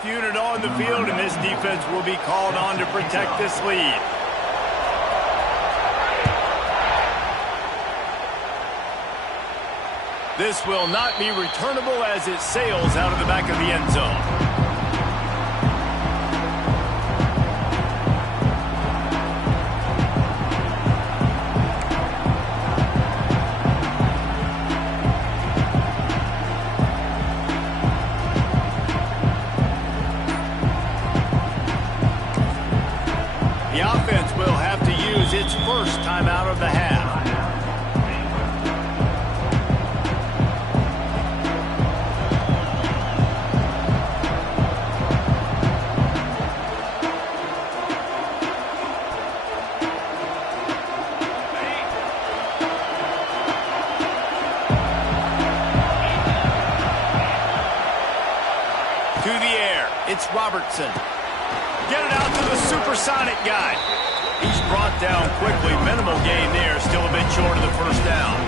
tough unit on the field, and this defense will be called on to protect this lead. This will not be returnable as it sails out of the back of the end zone. The offense will have to use its first time out of the half. To the air, it's Robertson. Get it out to the supersonic guy. He's brought down quickly. Minimal gain there. Still a bit short of the first down.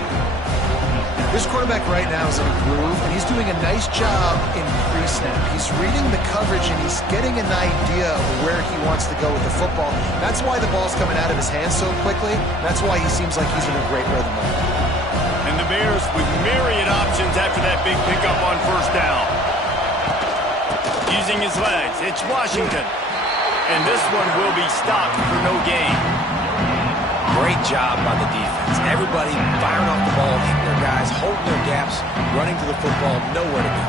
This quarterback right now is in a groove, and he's doing a nice job in pre-snap. He's reading the coverage, and he's getting an idea of where he wants to go with the football. That's why the ball's coming out of his hands so quickly. That's why he seems like he's in a great rhythm right now. And the Bears with myriad options after that big pickup on first down. Using his legs, it's Washington. And this one will be stopped for no gain. Great job by the defense. Everybody firing off the ball, hitting their guys, holding their gaps, running to the football, nowhere to go.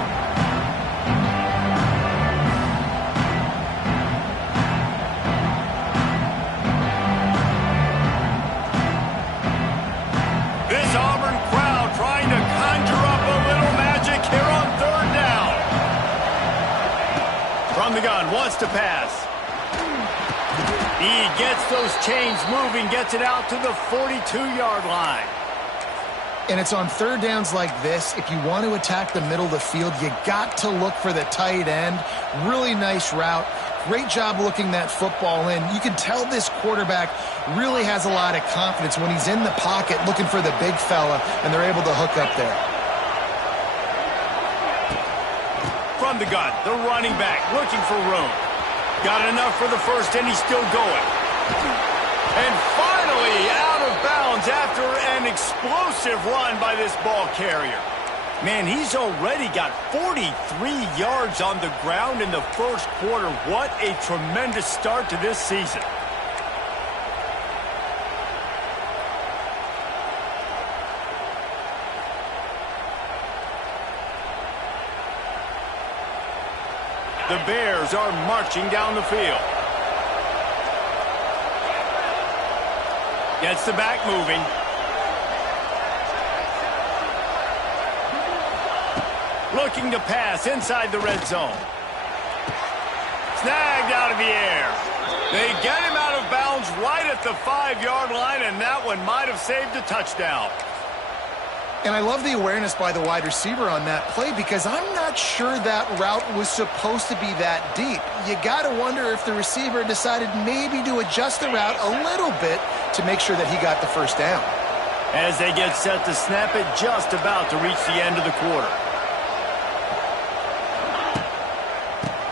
This Auburn crowd trying to conjure up a little magic here on third down. From the gun, wants to pass. He gets those chains moving, gets it out to the 42-yard line. And it's on third downs like this. If you want to attack the middle of the field, you got to look for the tight end. Really nice route. Great job looking that football in. You can tell this quarterback really has a lot of confidence when he's in the pocket looking for the big fella, and they're able to hook up there. From the gun, the running back looking for room. Got enough for the first, and he's still going. And finally out of bounds after an explosive run by this ball carrier. Man, he's already got 43 yards on the ground in the first quarter. What a tremendous start to this season. The Bears are marching down the field. Gets the back moving. Looking to pass inside the red zone. Snagged out of the air. They get him out of bounds right at the 5-yard line, and that one might have saved a touchdown. And I love the awareness by the wide receiver on that play because I'm not sure that route was supposed to be that deep. You got to wonder if the receiver decided maybe to adjust the route a little bit to make sure that he got the first down. As they get set to snap it, just about to reach the end of the quarter.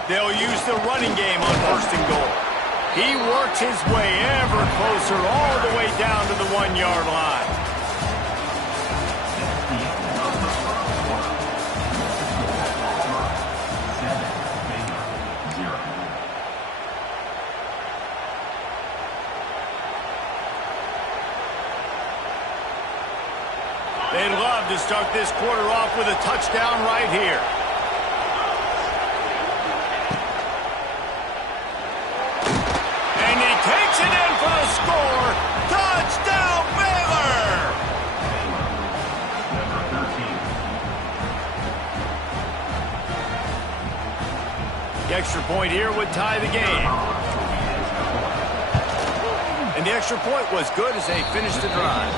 They'll use the running game on first and goal. He works his way ever closer all the way down to the 1-yard line. They'd love to start this quarter off with a touchdown right here. And he takes it in for the score. Touchdown, Baylor! The extra point here would tie the game. And the extra point was good as they finished the drive.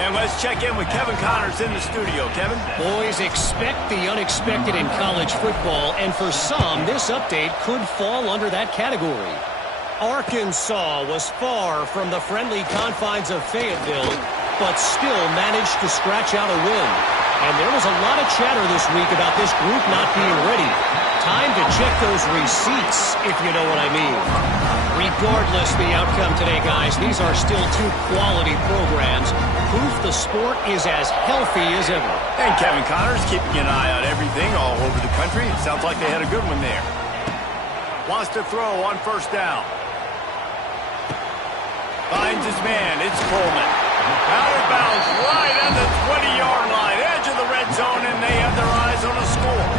And let's check in with Kevin Connors in the studio. Kevin? Boys, expect the unexpected in college football, and for some, this update could fall under that category. Arkansas was far from the friendly confines of Fayetteville, but still managed to scratch out a win. And there was a lot of chatter this week about this group not being ready. Time to check those receipts, if you know what I mean. Regardless the outcome today, guys, these are still two quality programs. Proof the sport is as healthy as ever. And Kevin Connors keeping an eye on everything all over the country. It sounds like they had a good one there. Wants to throw on first down. Finds his man. It's Coleman. Out of bounds right on the 20-yard line. Edge of the red zone, and they have their eyes on a score.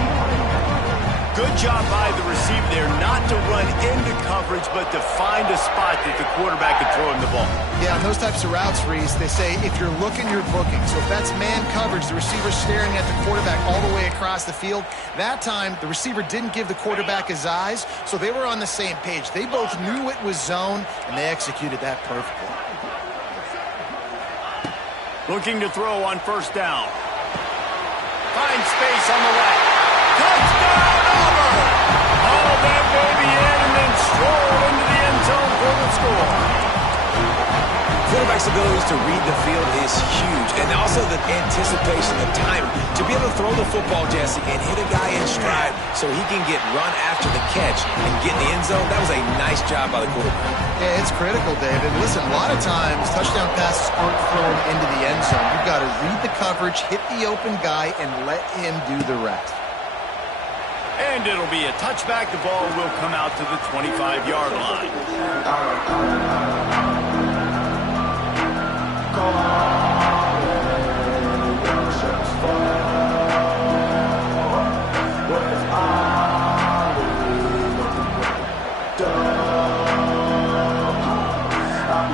Good job by the receiver there not to run into coverage, but to find a spot that the quarterback could throw him the ball. Yeah, on those types of routes, Reese, they say if you're looking, you're booking. So if that's man coverage, the receiver's staring at the quarterback all the way across the field. That time, the receiver didn't give the quarterback his eyes, so they were on the same page. They both knew it was zone, and they executed that perfectly. Looking to throw on first down. Finds space on the left. Touchdown, Auburn! Haul that baby in and then stroll into the end zone for the score. Quarterback's abilities to read the field is huge, and also the anticipation, the timing. To be able to throw the football, Jesse, and hit a guy in stride so he can get run after the catch and get in the end zone, that was a nice job by the quarterback. Yeah, it's critical, David. Listen, a lot of times, touchdown passes aren't thrown into the end zone. You've got to read the coverage, hit the open guy, and let him do the rest. And it'll be a touchback. The ball will come out to the 25-yard line.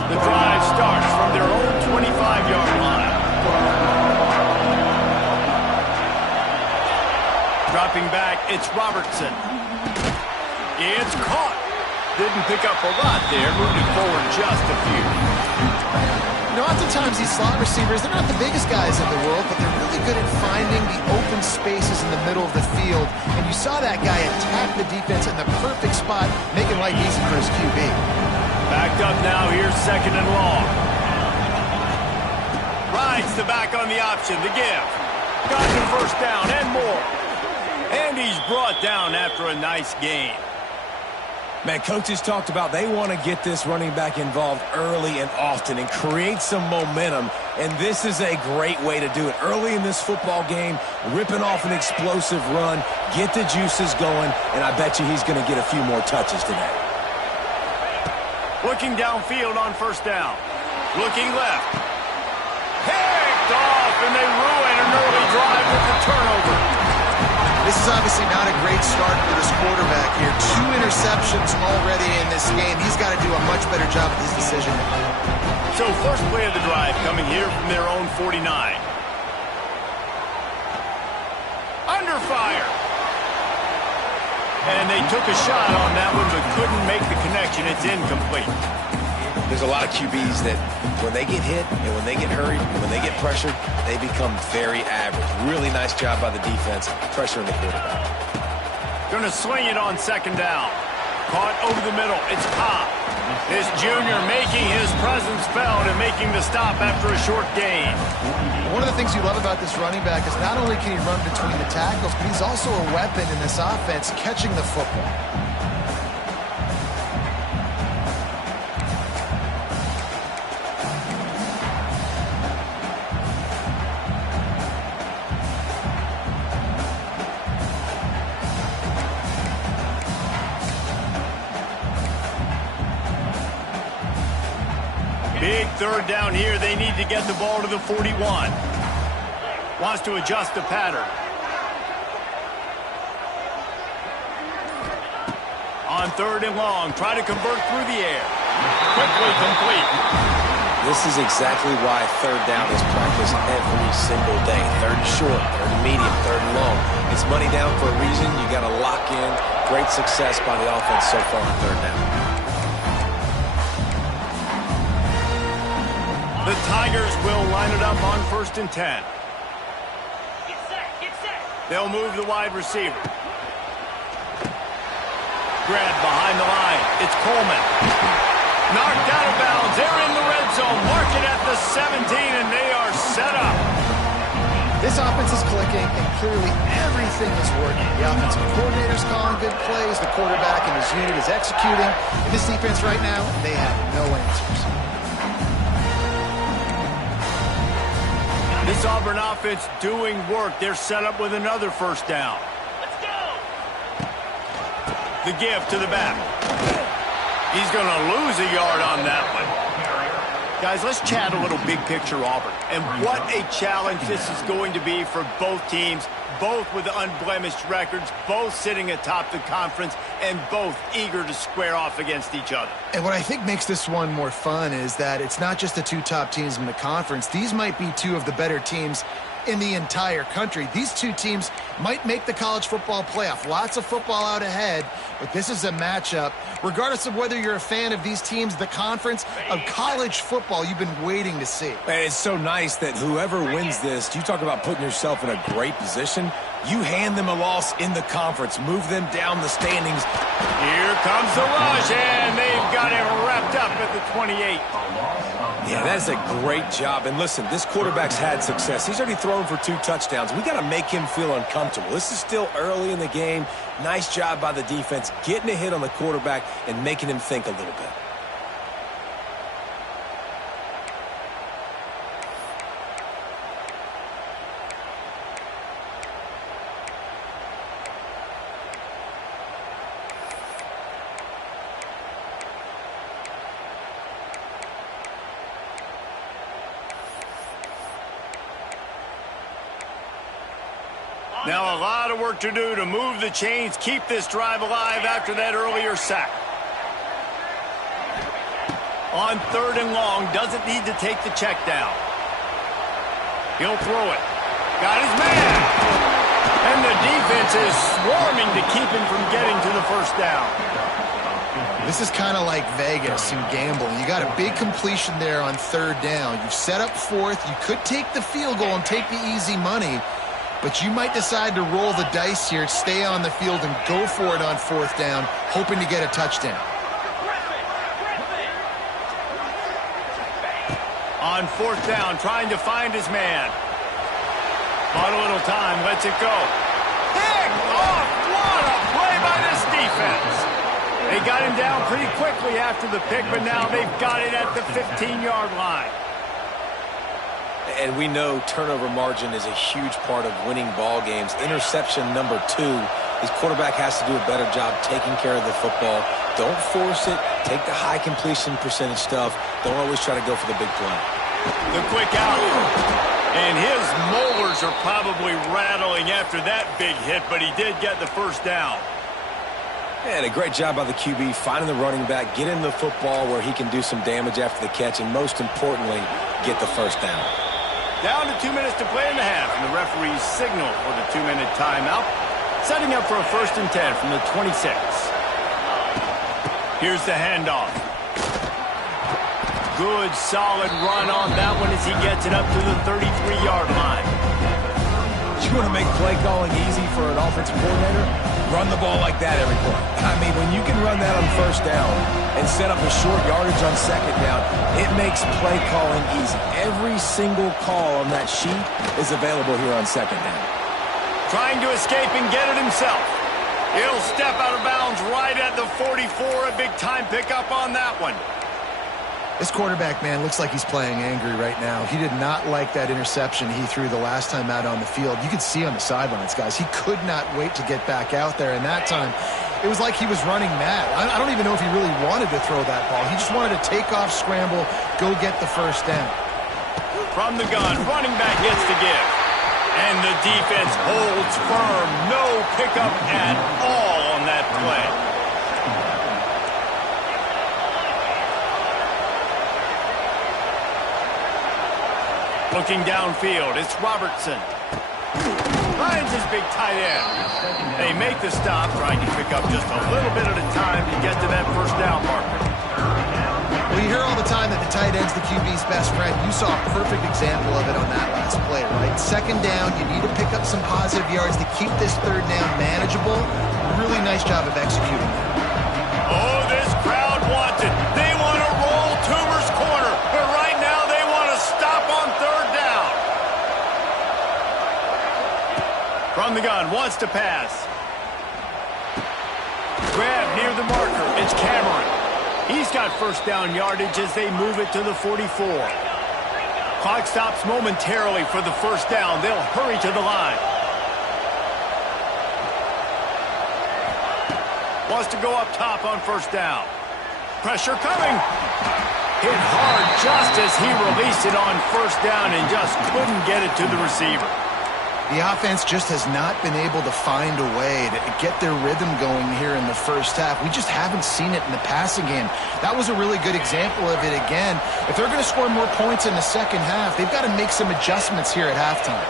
The drive starts from their own 25-yard line. Dropping back, it's Robertson. It's caught. Didn't pick up a lot there. Moved it forward just a few. You know, oftentimes these slot receivers, they're not the biggest guys in the world, but they're really good at finding the open spaces in the middle of the field. And you saw that guy attack the defense in the perfect spot, making life easy for his QB. Backed up now. Here's second and long. Rides the back on the option. The give. Got the first down and more. And he's brought down after a nice gain. Man, coaches talked about they want to get this running back involved early and often and create some momentum, and this is a great way to do it. Early in this football game, ripping off an explosive run, get the juices going, and I bet you he's going to get a few more touches today. Looking downfield on first down. Looking left. Picked off, and they ruin an early drive with the turnover. This is obviously not a great start for this quarterback here. 2 interceptions already in this game. He's got to do a much better job with his decision. So first play of the drive coming here from their own 49. Under fire. And they took a shot on that one but couldn't make the connection. It's incomplete. There's a lot of QBs that when they get hit and when they get hurried and when they get pressured, they become very average. Really nice job by the defense, pressuring the quarterback. Going to swing it on second down. Caught over the middle. It's Cobb. This junior making his presence felt and making the stop after a short gain. One of the things you love about this running back is not only can he run between the tackles, but he's also a weapon in this offense catching the football. Big third down here. They need to get the ball to the 41. Wants to adjust the pattern. On third and long. Try to convert through the air. Quickly complete. This is exactly why third down is practiced every single day. Third and short, third and medium, third and long. It's money down for a reason. You got to lock in. Great success by the offense so far on third down. The Tigers will line it up on first and 10. Get set. They'll move the wide receiver. Grabbed behind the line. It's Coleman. Knocked out of bounds. They're in the red zone. Mark it at the 17, and they are set up. This offense is clicking, and clearly everything is working. The offensive coordinator's calling good plays. The quarterback and his unit is executing. And this defense right now, they have no answers. This Auburn offense doing work. They're set up with another first down. Let's go! The give to the back. He's going to lose a yard on that one. Guys, let's chat a little big picture Auburn. And what a challenge this is going to be for both teams, both with unblemished records, both sitting atop the conference, and both eager to square off against each other. And what I think makes this one more fun is that it's not just the two top teams in the conference. These might be two of the better teams in the entire country. These two teams might make the college football playoff. Lots of football out ahead, but this is a matchup, regardless of whether you're a fan of these teams, the conference, of college football you've been waiting to see. And it's so nice that whoever wins this, you talk about putting yourself in a great position, you hand them a loss in the conference, move them down the standings. Here comes the rush, and they've got him wrapped up at the 28. Yeah, that's a great job. And listen, this quarterback's had success. He's already thrown for 2 touchdowns. We got to make him feel uncomfortable. This is still early in the game. Nice job by the defense, getting a hit on the quarterback and making him think a little bit. Now a lot of work to do to move the chains, keep this drive alive after that earlier sack. On 3rd and long, doesn't need to take the check down. He'll throw it. Got his man. And the defense is swarming to keep him from getting to the first down. This is kind of like Vegas and gambling. You got a big completion there on 3rd down. You've set up 4th. You could take the field goal and take the easy money, but you might decide to roll the dice here, stay on the field, and go for it on 4th down, hoping to get a touchdown. On 4th down, trying to find his man. Bought a little time, lets it go. Pick off! What a play by this defense! They got him down pretty quickly after the pick, but now they've got it at the 15-yard line. And we know turnover margin is a huge part of winning ball games. Interception number 2. His quarterback has to do a better job taking care of the football. Don't force it. Take the high completion percentage stuff. Don't always try to go for the big play. The quick out. And his molars are probably rattling after that big hit, but he did get the first down. And a great job by the QB finding the running back, getting the football where he can do some damage after the catch, and most importantly, get the first down. Down to 2 minutes to play in the half, and the referees signal for the 2-minute timeout. Setting up for a 1st and 10 from the 26. Here's the handoff. Good, solid run on that one as he gets it up to the 33-yard line. You want to make play calling easy for an offensive coordinator? Run the ball like that every play. I mean, when you can run that on 1st down and set up a short yardage on 2nd down, it makes play calling easy. Every single call on that sheet is available here on 2nd down. Trying to escape and get it himself. He'll step out of bounds right at the 44. A big-time pickup on that one. This quarterback, man, looks like he's playing angry right now. He did not like that interception he threw the last time out on the field. You could see on the sidelines, guys, he could not wait to get back out there. And that time, it was like he was running mad. I don't even know if he really wanted to throw that ball. He just wanted to take off, scramble, go get the first down. From the gun, running back gets the give. And the defense holds firm. No pickup at all on that play. Looking downfield, it's Robertson. Finds his big tight end. They make the stop, trying to pick up just a little bit at a time to get to that first down marker. Well, you hear all the time that the tight end's the QB's best friend. You saw a perfect example of it on that last play, right? 2nd down, you need to pick up some positive yards to keep this 3rd down manageable. Really nice job of executing that. Oh, this crowd wants it. They want to roll Toomer's corner, but right now they want to stop on 3rd down. wants to pass. Grab near the marker. It's Cameron. He's got first down yardage as they move it to the 44. Clock stops momentarily for the first down. They'll hurry to the line. Wants to go up top on first down. Pressure coming. Hit hard just as he released it on first down and just couldn't get it to the receiver. The offense just has not been able to find a way to get their rhythm going here in the first half. We just haven't seen it in the passing game. That was a really good example of it again. If they're going to score more points in the second half, they've got to make some adjustments here at halftime.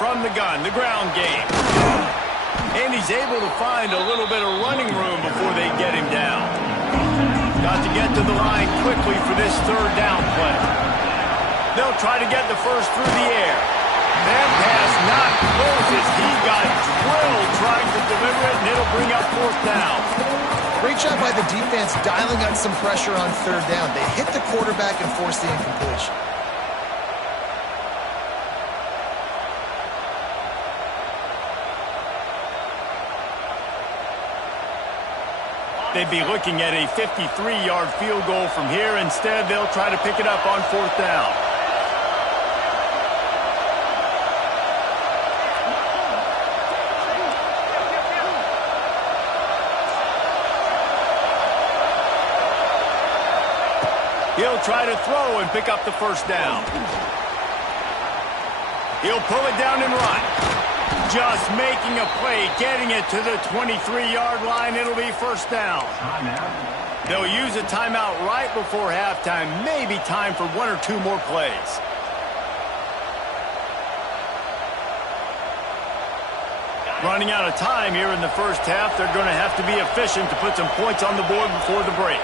From the gun, the ground game. And he's able to find a little bit of running room before they get him down. Got to get to the line quickly for this third down play. They'll try to get the first through the air. That pass not close as he got drilled trying to deliver it, and it'll bring up fourth down. Great job by the defense dialing up some pressure on third down. They hit the quarterback and forced the incompletion. They'd be looking at a 53-yard field goal from here. Instead, they'll try to pick it up on fourth down. He'll try to throw and pick up the first down. He'll pull it down and run. Just making a play, getting it to the 23-yard line. It'll be first down. They'll use a timeout right before halftime. Maybe time for one or two more plays. Running out of time here in the first half. They're going to have to be efficient to put some points on the board before the break.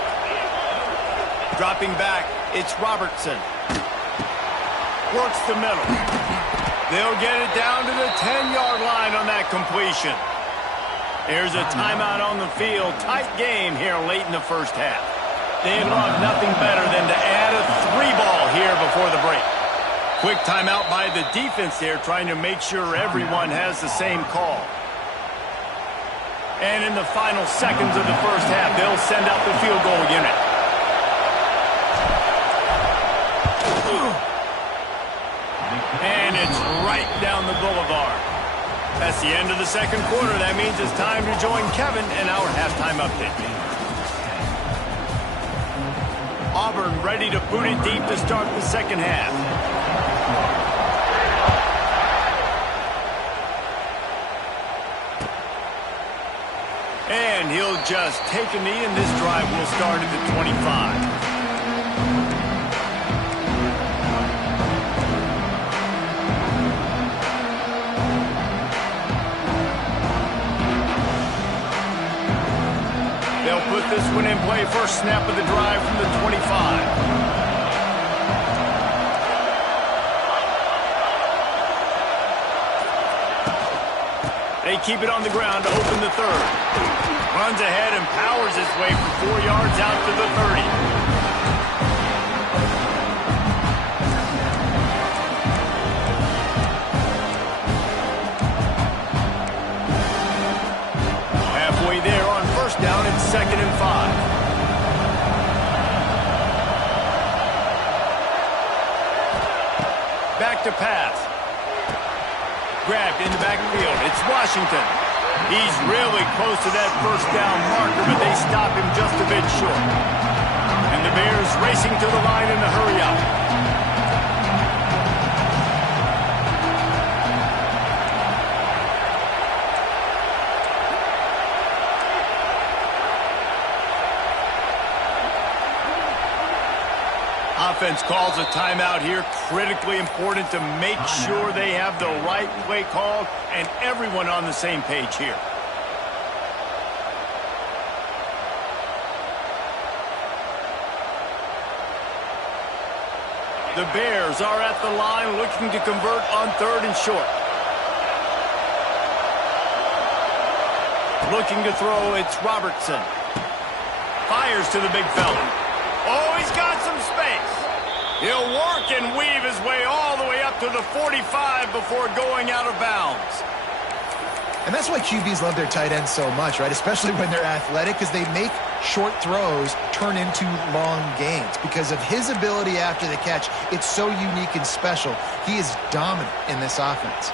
Dropping back, it's Robertson. Works the middle. They'll get it down to the 10-yard line on that completion. Here's a timeout on the field. Tight game here late in the first half. They'd love nothing better than to add a 3-ball here before the break. Quick timeout by the defense there, trying to make sure everyone has the same call. And in the final seconds of the first half, they'll send out the field goal unit. And it's right down the boulevard. That's the end of the second quarter. That means it's time to join Kevin in our halftime update. Auburn ready to boot it deep to start the second half. And he'll just take a knee, and this drive will start at the 25. They'll put this one in play. First snap of the drive from the 25. They keep it on the ground to open the third. Runs ahead and powers his way for 4 yards out to the 30. There on first down, it's 2nd and 5. Back to pass. Grabbed in the backfield. It's Washington. He's really close to that first down marker, but they stop him just a bit short. And the Bears racing to the line in the hurry up. Offense calls a timeout here. Critically important to make sure they have the right play called and everyone on the same page here. The Bears are at the line looking to convert on 3rd and short. Looking to throw, it's Robertson. Fires to the big fella. Oh, he's got some space. He'll work and weave his way all the way up to the 45 before going out of bounds. And that's why QBs love their tight ends so much, right? Especially when they're athletic, because they make short throws turn into long gains. Because of his ability after the catch, it's so unique and special. He is dominant in this offense.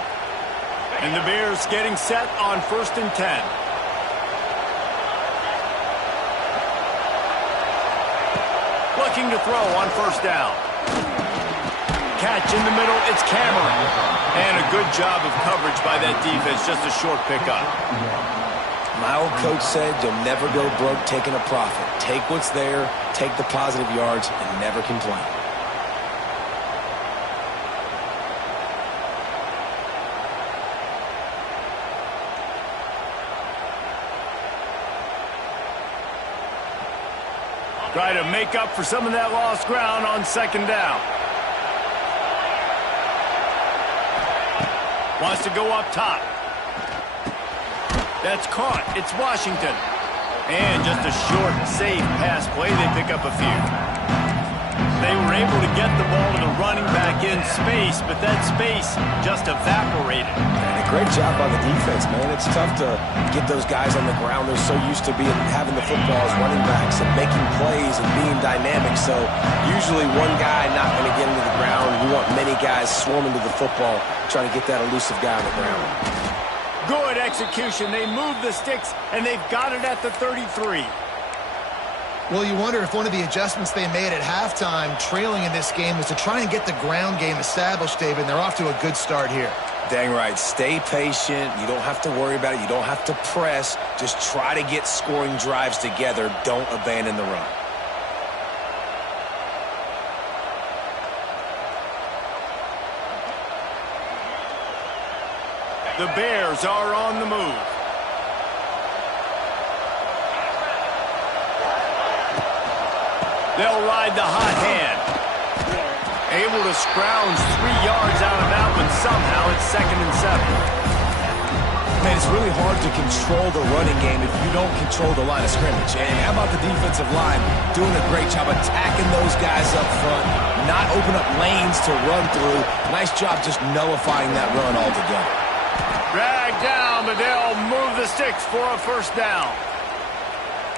And the Bears getting set on 1st and 10. Looking to throw on 1st down. Catch in the middle, it's Cameron. And a good job of coverage by that defense, just a short pickup. My old coach said you'll never go broke taking a profit. Take what's there, take the positive yards, and never complain. Try to make up for some of that lost ground on 2nd down. Wants to go up top. That's caught. It's Washington. And just a short, safe pass play. They pick up a few. They were able to get the ball to the running back in space, but that space just evaporated. And a great job by the defense, man. It's tough to get those guys on the ground. They're so used to having the football as running backs and making plays and being dynamic. So usually one guy not going to get into the ground. We want many guys swarming to the football, trying to get that elusive guy on the ground. Good execution. They move the sticks, and they've got it at the 33. Well, you wonder if one of the adjustments they made at halftime, trailing in this game, was to try and get the ground game established, David, and they're off to a good start here. Dang right. Stay patient. You don't have to worry about it. You don't have to press. Just try to get scoring drives together. Don't abandon the run. The Bears are on the move. They'll ride the hot hand. Able to scrounge 3 yards out of that one somehow. It's 2nd and 7. Man, it's really hard to control the running game if you don't control the line of scrimmage. And how about the defensive line doing a great job attacking those guys up front, not open up lanes to run through. Nice job just nullifying that run altogether. Dragged down, but they'll move the sticks for a 1st down.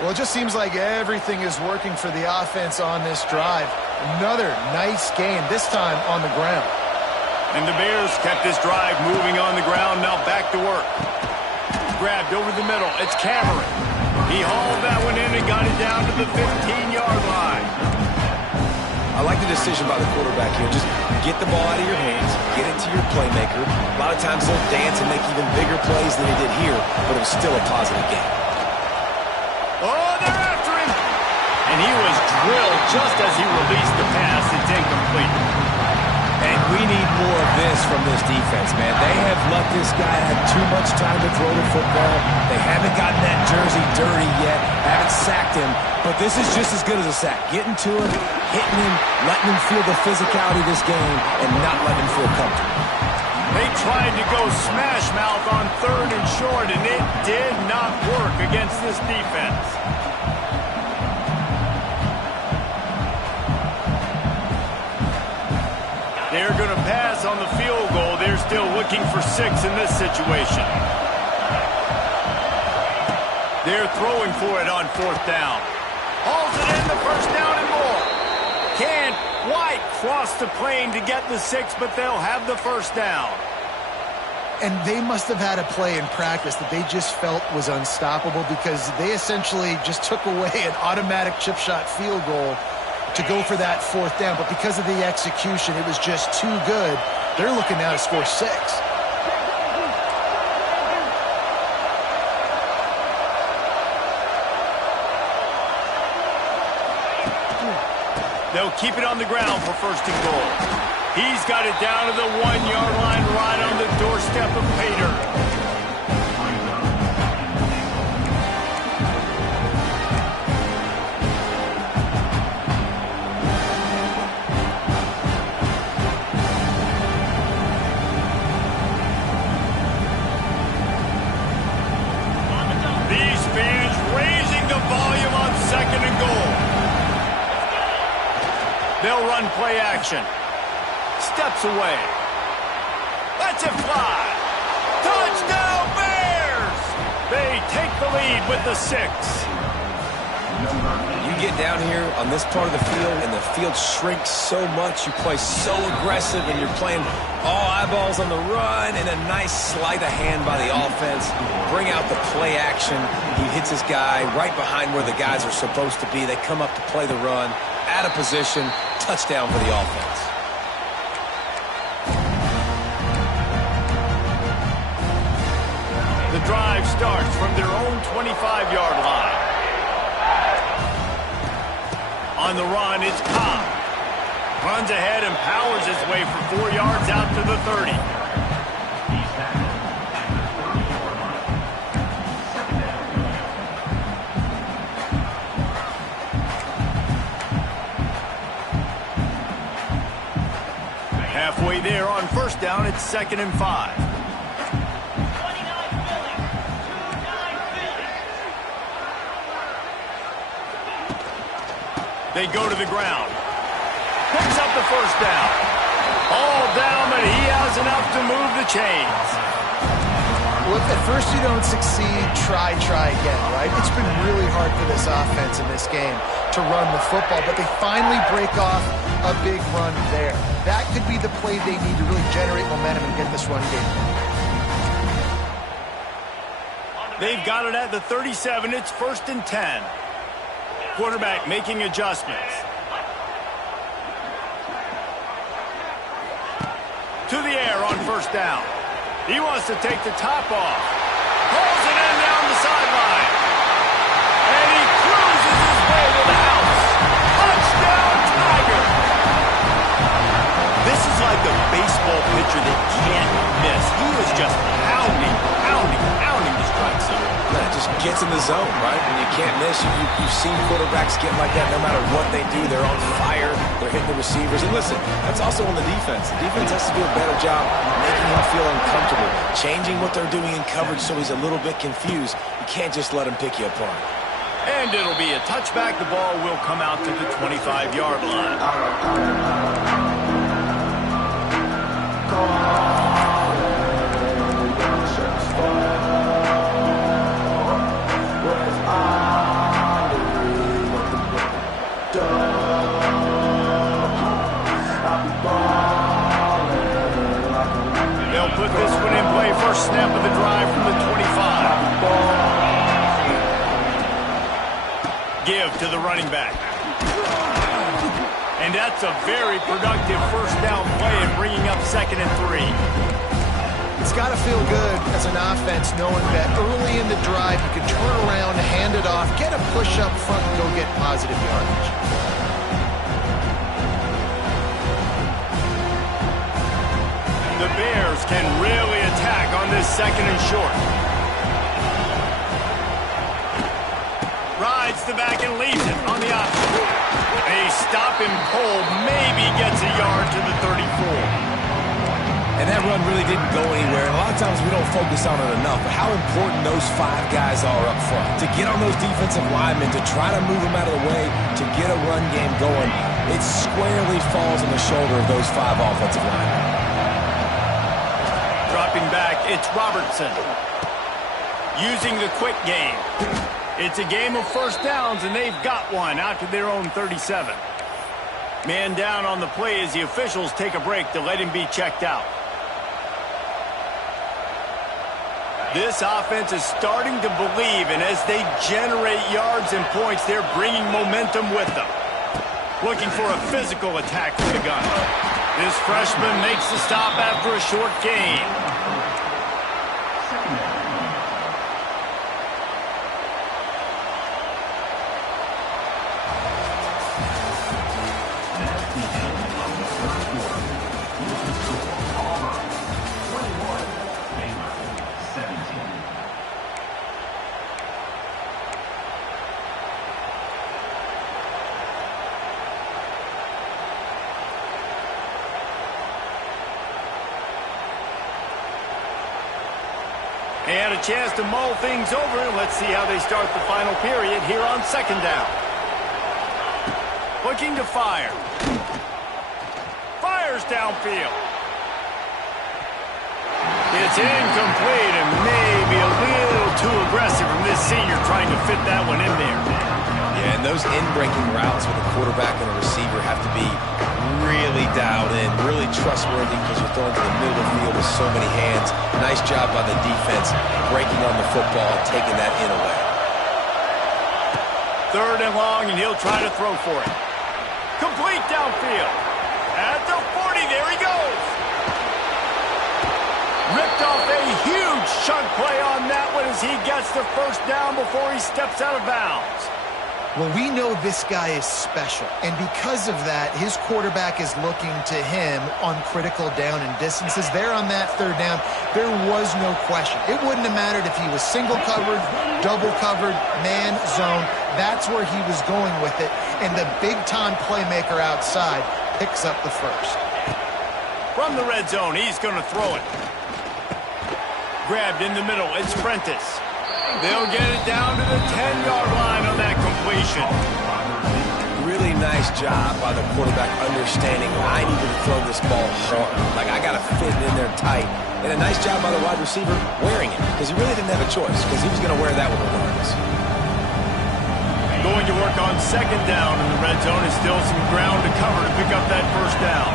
Well, it just seems like everything is working for the offense on this drive. Another nice game, this time on the ground. And the Bears kept this drive moving on the ground, now back to work. Grabbed over the middle, it's Cameron. He hauled that one in and got it down to the 15-yard line. I like the decision by the quarterback here. Just get the ball out of your hands, get it to your playmaker. A lot of times they'll dance and make even bigger plays than he did here, but it was still a positive game. Oh, they're after him! And he was drilled just as he released the pass. It's incomplete. And we need more of this from this defense, man. They have let this guy have too much time to throw the football. They haven't gotten that jersey dirty yet, haven't sacked him, but this is just as good as a sack. Getting to him, hitting him, letting him feel the physicality of this game, and not letting him feel comfortable. They tried to go smash mouth on 3rd and short, and it did not work against this defense. They're going to pass on the field goal. They're still looking for 6 in this situation. They're throwing for it on 4th down. Hauls it in the 1st down and more. Can't quite cross the plane to get the 6, but they'll have the 1st down. And they must have had a play in practice that they just felt was unstoppable, because they essentially just took away an automatic chip shot field goal to go for that 4th down. But because of the execution, it was just too good. They're looking now to score 6. They'll keep it on the ground for 1st and goal. He's got it down to the 1-yard line, right on the doorstep of Pater. These fans raising the volume on 2nd and goal. They'll run play action. Steps away. Lets it fly. Touchdown Bears! They take the lead with the 6. You get down here on this part of the field, and the field shrinks so much. You play so aggressive, and you're playing all eyeballs on the run, and a nice sleight of hand by the offense. Bring out the play action. He hits his guy right behind where the guys are supposed to be. They come up to play the run, out of position, touchdown for the offense. The drive starts from their own 25-yard line. On the run, it's Cobb. Runs ahead and powers his way for 4 yards out to the 30. Halfway there on first down, it's 2nd and 5. They go to the ground. Picks up the first down. All down, but he has enough to move the chains. Well, if at first you don't succeed, try again, right? It's been really hard for this offense in this game to run the football, but they finally break off a big run there. That could be the play they need to really generate momentum and get this run game. They've got it at the 37. It's 1st and 10. Quarterback making adjustments. To the air on first down. He wants to take the top off. Pulls it in down the sideline. And he cruises his way to the house. Touchdown, Tiger! This is like a baseball pitcher that can't miss. He is just pounding the strike zone. It just gets in the zone, right? When you can't miss, you've seen quarterbacks get like that no matter what they do. They're on fire. They're hitting the receivers. And listen, that's also on the defense. The defense has to do a better job making him feel uncomfortable, changing what they're doing in coverage so he's a little bit confused. You can't just let him pick you apart. And it'll be a touchback. The ball will come out to the 25-yard line. They'll put this one in play. First snap of the drive from the 25. Give to the running back. And that's a very productive first down play and bringing up 2nd and 3. It's got to feel good as an offense knowing that early in the drive you can turn around, hand it off, get a push up front, and go get positive yardage. The Bears can really attack on this 2nd and short. Rides the back and leaves it on the option. They stop him cold, maybe gets a yard to the 34. And that run really didn't go anywhere. And a lot of times we don't focus on it enough, but how important those 5 guys are up front. To get on those defensive linemen, to try to move them out of the way, to get a run game going, it squarely falls on the shoulder of those 5 offensive linemen. Dropping back, it's Robertson. Using the quick game. It's a game of first downs, and they've got one out to their own 37. Man down on the play as the officials take a break to let him be checked out. This offense is starting to believe, and as they generate yards and points, they're bringing momentum with them. Looking for a physical attack from the gun. This freshman makes the stop after a short gain. And a chance to mull things over. Let's see how they start the final period here on 2nd down. Looking to fire. fires downfield. It's incomplete and maybe a little too aggressive from this senior trying to fit that one in there. Yeah, and those in-breaking routes with a quarterback and a receiver have to be really dialed in, really trustworthy because you're throwing to the middle of the field with so many hands. Nice job by the defense breaking on the football and taking that in away. 3rd and long, and he'll try to throw for it. Complete downfield. At the 40, there he goes. Ripped off a huge chunk play on that one as he gets the first down before he steps out of bounds. Well, we know this guy is special, and because of that, his quarterback is looking to him on critical down and distances. There on that 3rd down, there was no question. It wouldn't have mattered if he was single covered, double covered, man, zone. That's where he was going with it, and the big-time playmaker outside picks up the first. From the red zone, he's going to throw it. Grabbed in the middle, it's Prentice. They'll get it down to the 10-yard line on that completion. Really nice job by the quarterback understanding I need to throw this ball hard. Like, I got to fit it in there tight. And a nice job by the wide receiver wearing it because he really didn't have a choice because he was going to wear that one regardless. Going to work on 2nd down in the red zone. Is still some ground to cover to pick up that first down.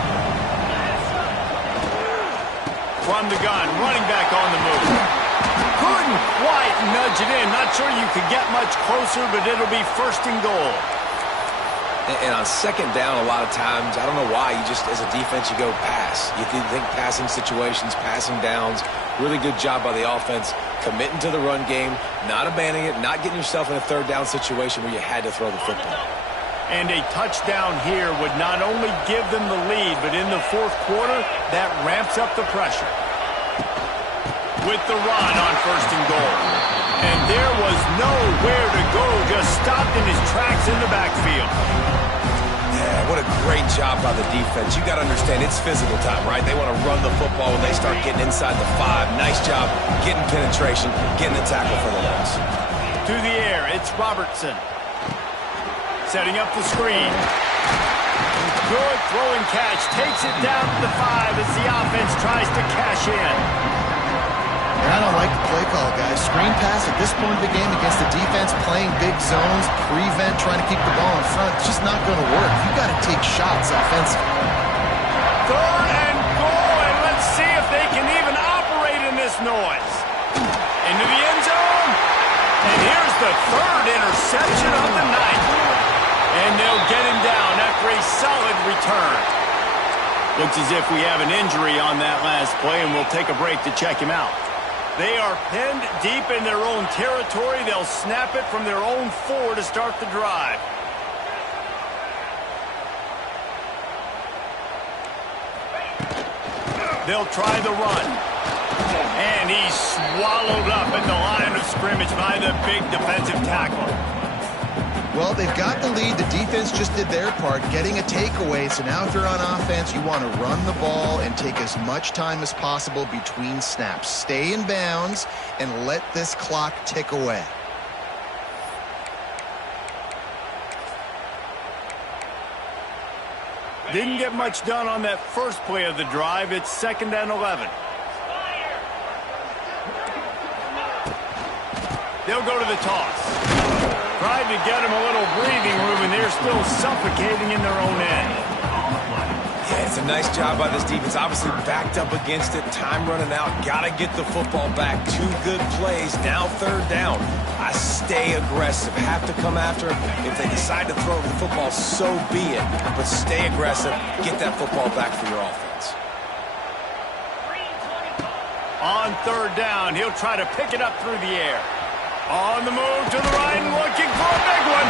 From the gun, running back on the move. Couldn't quite nudge it in. Not sure you could get much closer, but it'll be 1st and goal. And on 2nd down, a lot of times, I don't know why, you just, as a defense, you go pass. You think passing situations, passing downs. Really good job by the offense, committing to the run game, not abandoning it, not getting yourself in a 3rd down situation where you had to throw the football. And a touchdown here would not only give them the lead, but in the 4th quarter, that ramps up the pressure. With the run on 1st and goal. And there was nowhere to go, just stopped in his tracks in the backfield. Yeah, what a great job by the defense. You got to understand, it's physical time, right? They want to run the football when they start getting inside the 5. Nice job getting penetration, getting the tackle for the loss. To the air, it's Robertson. Setting up the screen. Good throw and catch. Takes it down to the 5 as the offense tries to cash in. I don't like the play call, guys. Screen pass at this point of the game against the defense, playing big zones, prevent, trying to keep the ball in front. It's just not going to work. You got to take shots offensively. 3rd and goal, and let's see if they can even operate in this noise. Into the end zone, and here's the 3rd interception of the night. And they'll get him down after a solid return. Looks as if we have an injury on that last play, and we'll take a break to check him out. They are pinned deep in their own territory. They'll snap it from their own 4 to start the drive. They'll try the run. And he's swallowed up in the line of scrimmage by the big defensive tackle. Well, they've got the lead. The defense just did their part, getting a takeaway. So now if you're on offense, you want to run the ball and take as much time as possible between snaps. Stay in bounds and let this clock tick away. Didn't get much done on that first play of the drive. It's 2nd and 11. They'll go to the toss. Tried to get him a little breathing room, and they're still suffocating in their own end. Yeah, it's a nice job by this defense. Obviously backed up against it. Time running out. Got to get the football back. 2 good plays. Now 3rd down. I stay aggressive. Have to come after it. If they decide to throw the football, so be it. But stay aggressive. Get that football back for your offense. On 3rd down, he'll try to pick it up through the air. On the move to the right and looking for a big one.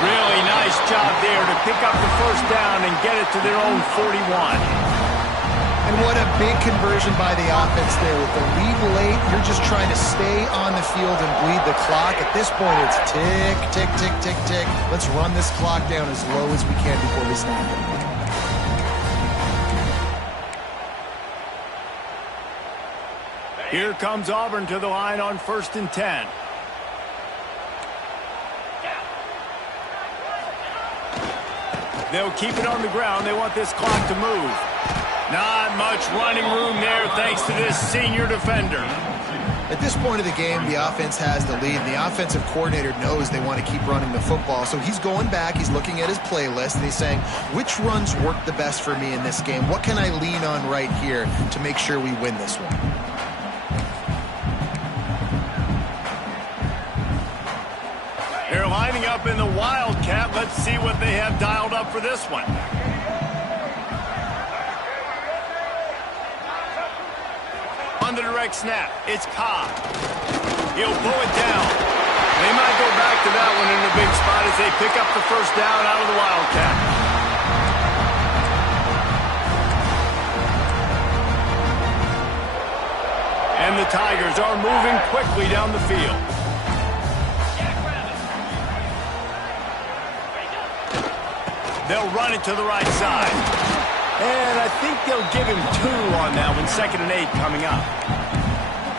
Really nice job there to pick up the first down and get it to their own 41. And what a big conversion by the offense there. With the lead late, you're just trying to stay on the field and bleed the clock. At this point, it's tick, tick, tick, tick, tick. Let's run this clock down as low as we can before we snap it. Here comes Auburn to the line on 1st and 10. They'll keep it on the ground. They want this clock to move. Not much running room there thanks to this senior defender. At this point of the game, the offense has the lead. The offensive coordinator knows they want to keep running the football. So he's going back, he's looking at his playlist, and he's saying, which runs work the best for me in this game? What can I lean on right here to make sure we win this one? They're lining up in the Wildcat. Let's see what they have dialed up for this one. On the direct snap, it's Cobb. He'll pull it down. They might go back to that one in the big spot as they pick up the first down out of the Wildcat. And the Tigers are moving quickly down the field. They'll run it to the right side. And I think they'll give him 2 on that one. 2nd and 8 coming up.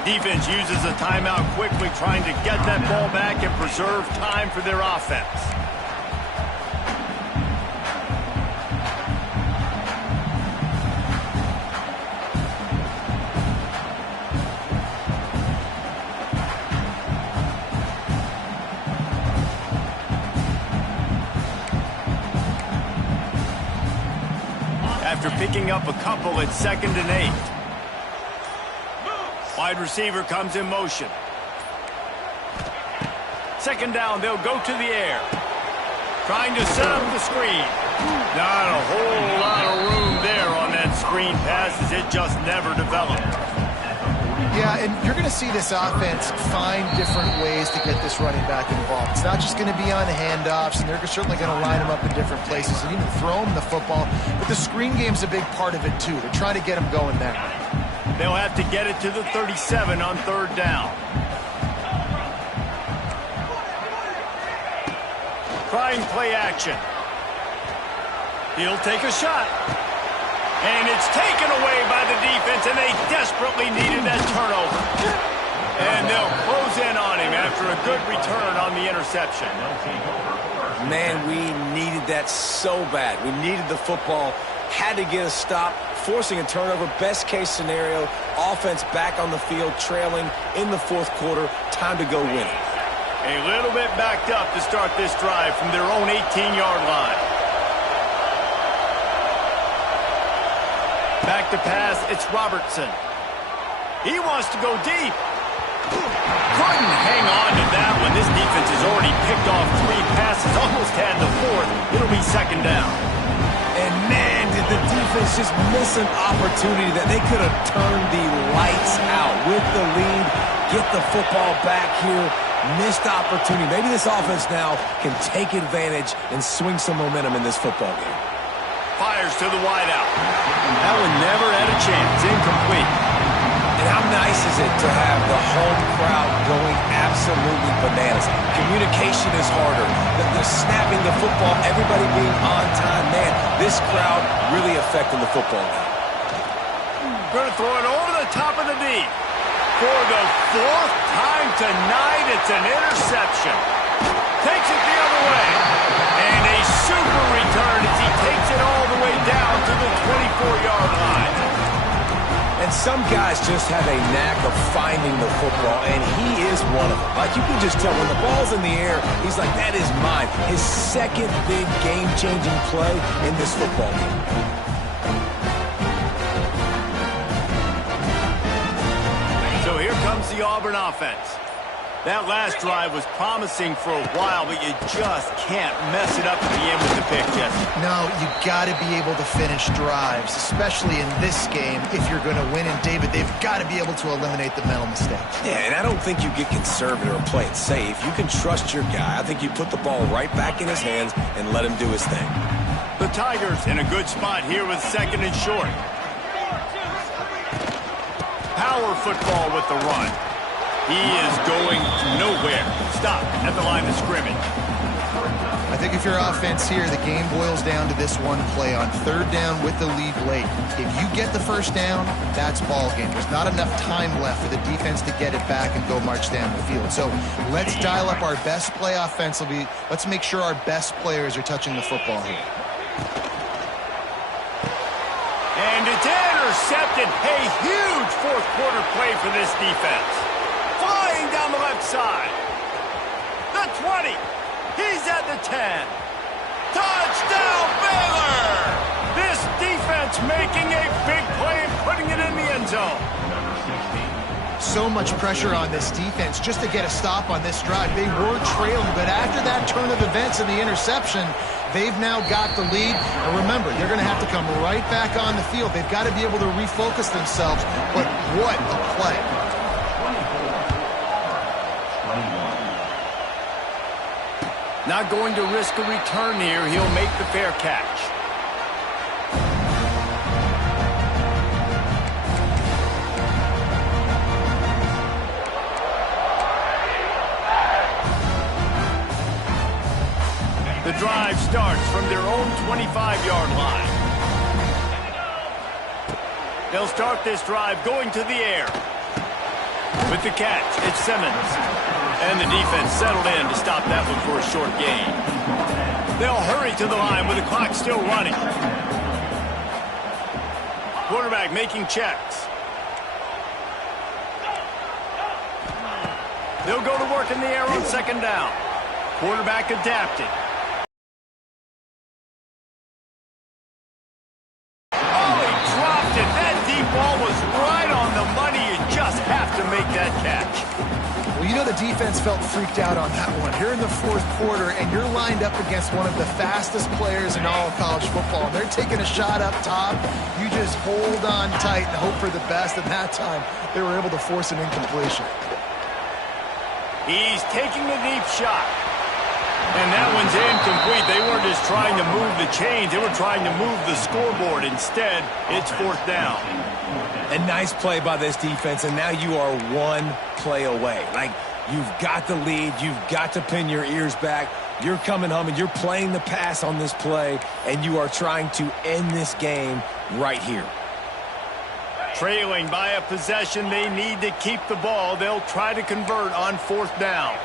Defense uses a timeout quickly, trying to get that ball back and preserve time for their offense. After picking up a couple, it's 2nd and 8. Wide receiver comes in motion. 2nd down, they'll go to the air. Trying to set up the screen. Not a whole lot of room there on that screen pass as it just never developed. Yeah, and you're going to see this offense find different ways to get this running back involved. It's not just going to be on handoffs, and they're certainly going to line him up in different places and even throw him the football. But the screen game's a big part of it, too. They're trying to get him going there. They'll have to get it to the 37 on 3rd down. Trying play action. He'll take a shot. And it's taken away by the defense, and they desperately needed that turnover. And they'll close in on him after a good return on the interception. Man, we needed that so bad. We needed the football. Had to get a stop, forcing a turnover. Best case scenario, offense back on the field, trailing in the 4th quarter. Time to go win it. A little bit backed up to start this drive from their own 18-yard line. Back to pass, it's Robertson. He wants to go deep. Couldn't hang on to that one. This defense has already picked off 3 passes, almost had the 4th. It'll be 2nd down. And man, did the defense just miss an opportunity that they could have turned the lights out with the lead, get the football back here. Missed opportunity. Maybe this offense now can take advantage and swing some momentum in this football game. Fires to the wideout. That one never had a chance. Incomplete. And how nice is it to have the home crowd going absolutely bananas? Communication is harder. The snapping the football, everybody being on time. Man, this crowd really affecting the football game. Going to throw it over the top of the D. For the 4th time tonight, it's an interception. Takes it the other way. And a super return as he takes it all the way down to the 24-yard line. And some guys just have a knack of finding the football, and he is one of them. Like, you can just tell when the ball's in the air, he's like, that is mine. His 2nd big game-changing play in this football game. So here comes the Auburn offense. That last drive was promising for a while, but you just can't mess it up at the end with the pick, Jesse. No, you got to be able to finish drives, especially in this game if you're going to win. And, David, they've got to be able to eliminate the mental mistakes. Yeah, and I don't think you get conservative or play it safe. You can trust your guy. I think you put the ball right back in his hands and let him do his thing. The Tigers in a good spot here with 2nd and short. Power football with the run. He is going nowhere. Stop at the line of scrimmage. I think if you're offense here, the game boils down to this one play on 3rd down with the lead late. If you get the first down, that's ball game. There's not enough time left for the defense to get it back and go march down the field. So let's dial up our best play offensively. Let's make sure our best players are touching the football here. And it's in. intercepted. A huge fourth quarter play for this defense. Flying down the left side. The 20. He's at the 10. Touchdown, Baylor! This defense making a big play and putting it in the end zone. So much pressure on this defense just to get a stop on this drive. They were trailing, but after that turn of events and the interception, they've now got the lead. And remember, they're going to have to come right back on the field. They've got to be able to refocus themselves. But what a play. Not going to risk a return here. He'll make the fair catch. The drive starts from their own 25-yard line. They'll start this drive going to the air. With the catch, it's Simmons. And the defense settled in to stop that one for a short gain. They'll hurry to the line with the clock still running. Quarterback making checks. They'll go to work in the air on second down. Quarterback adapted. Oh, he dropped it. That deep ball was right on the money. You just have to make that catch. Well, you know the defense felt freaked out on that one. Here in the fourth quarter, and you're lined up against one of the fastest players in all of college football. They're taking a shot up top. You just hold on tight and hope for the best. And that time, they were able to force an incompletion. He's taking the deep shot. And that one's incomplete. They weren't just trying to move the chains. They were trying to move the scoreboard. Instead, it's fourth down. A nice play by this defense, and now you are one play away. Like, you've got the lead. You've got to pin your ears back. You're coming home, and you're playing the pass on this play, and you are trying to end this game right here. Trailing by a possession, they need to keep the ball. They'll try to convert on fourth down.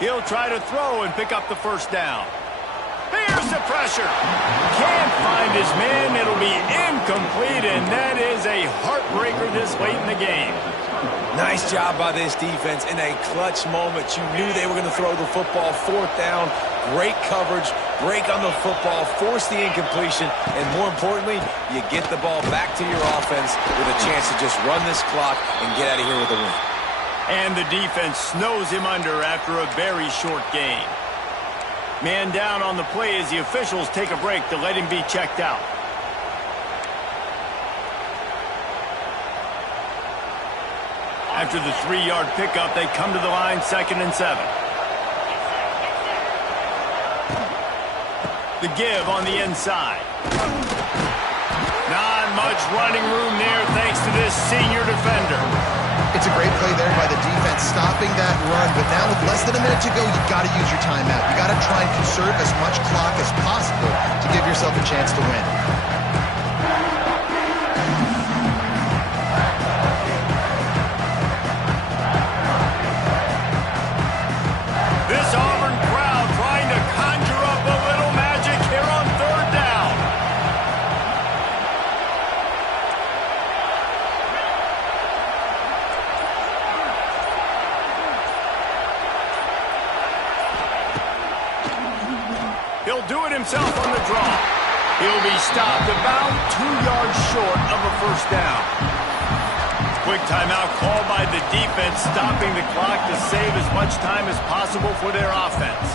He'll try to throw and pick up the first down. Here's the pressure. Can't find his man. It'll be incomplete, and that is a heartbreaker this late in the game. Nice job by this defense in a clutch moment. You knew they were going to throw the football. Fourth down, great coverage, break on the football, force the incompletion, and more importantly, you get the ball back to your offense with a chance to just run this clock and get out of here with a win. And the defense snows him under after a very short game. Man down on the play as the officials take a break to let him be checked out. After the 3-yard pickup, they come to the line, 2nd and 7. The give on the inside. Not much running room there thanks to this senior defender. It's a great play there by the defense, stopping that run. But now with less than a minute to go, you've got to use your timeout. You've got to try and conserve as much clock as possible to give yourself a chance to win. This Auburn crowd trying to conjure up a little magic here on third down. He'll do it himself on the draw. He'll be stopped about 2 yards short of a first down. Quick timeout called by the defense, stopping the clock to save as much time as possible for their offense.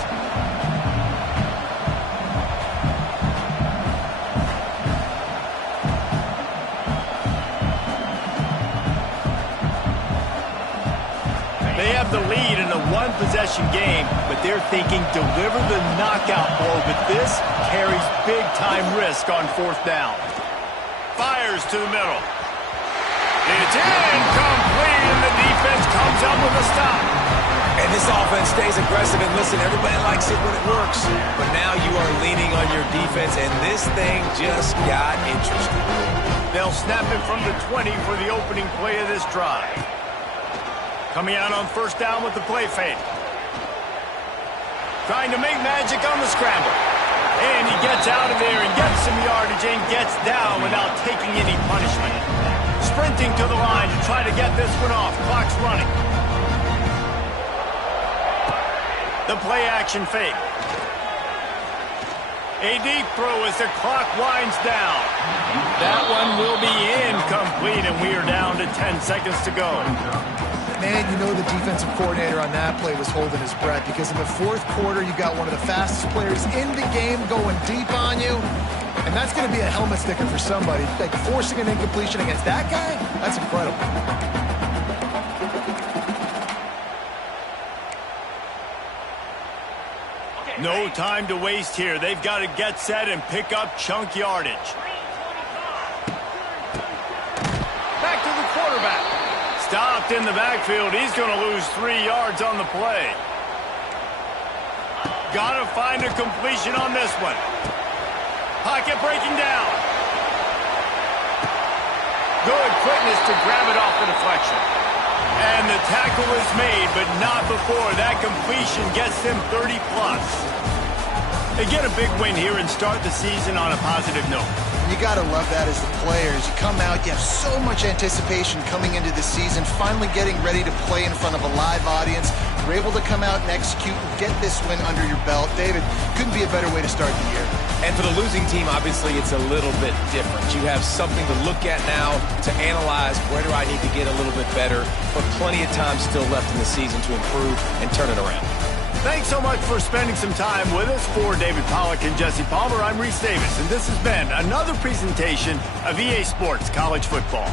They have the lead in a one-possession game, but they're thinking deliver the knockout blow, but this carries big-time risk on fourth down. Fires to the middle. It's incomplete, and the defense comes up with a stop. And this offense stays aggressive, and listen, everybody likes it when it works. But now you are leaning on your defense, and this thing just got interesting. They'll snap it from the 20 for the opening play of this drive. Coming out on first down with the play fake. Trying to make magic on the scramble. And he gets out of there and gets some yardage and gets down without taking any punishment. Sprinting to the line to try to get this one off. Clock's running. The play action fake. A deep throw as the clock winds down. That one will be incomplete, and we are down to 10 seconds to go. Man, you know the defensive coordinator on that play was holding his breath because in the fourth quarter, you got one of the fastest players in the game going deep on you, and that's going to be a helmet sticker for somebody. Like forcing an incompletion against that guy, that's incredible. No time to waste here. They've got to get set and pick up chunk yardage. Back to the quarterback. Stopped in the backfield. He's going to lose 3 yards on the play. Got to find a completion on this one. Pocket breaking down. Good quickness to grab it off the deflection. And the tackle is made, but not before that completion gets them 30-plus. They get a big win here and start the season on a positive note. You got to love that as the players. You come out, you have so much anticipation coming into the season, finally getting ready to play in front of a live audience. You're able to come out and execute and get this win under your belt. David, couldn't be a better way to start the year. And for the losing team, obviously, it's a little bit different. You have something to look at now to analyze where do I need to get a little bit better, but plenty of time still left in the season to improve and turn it around. Thanks so much for spending some time with us. For David Pollack and Jesse Palmer, I'm Reese Davis, and this has been another presentation of EA Sports College Football.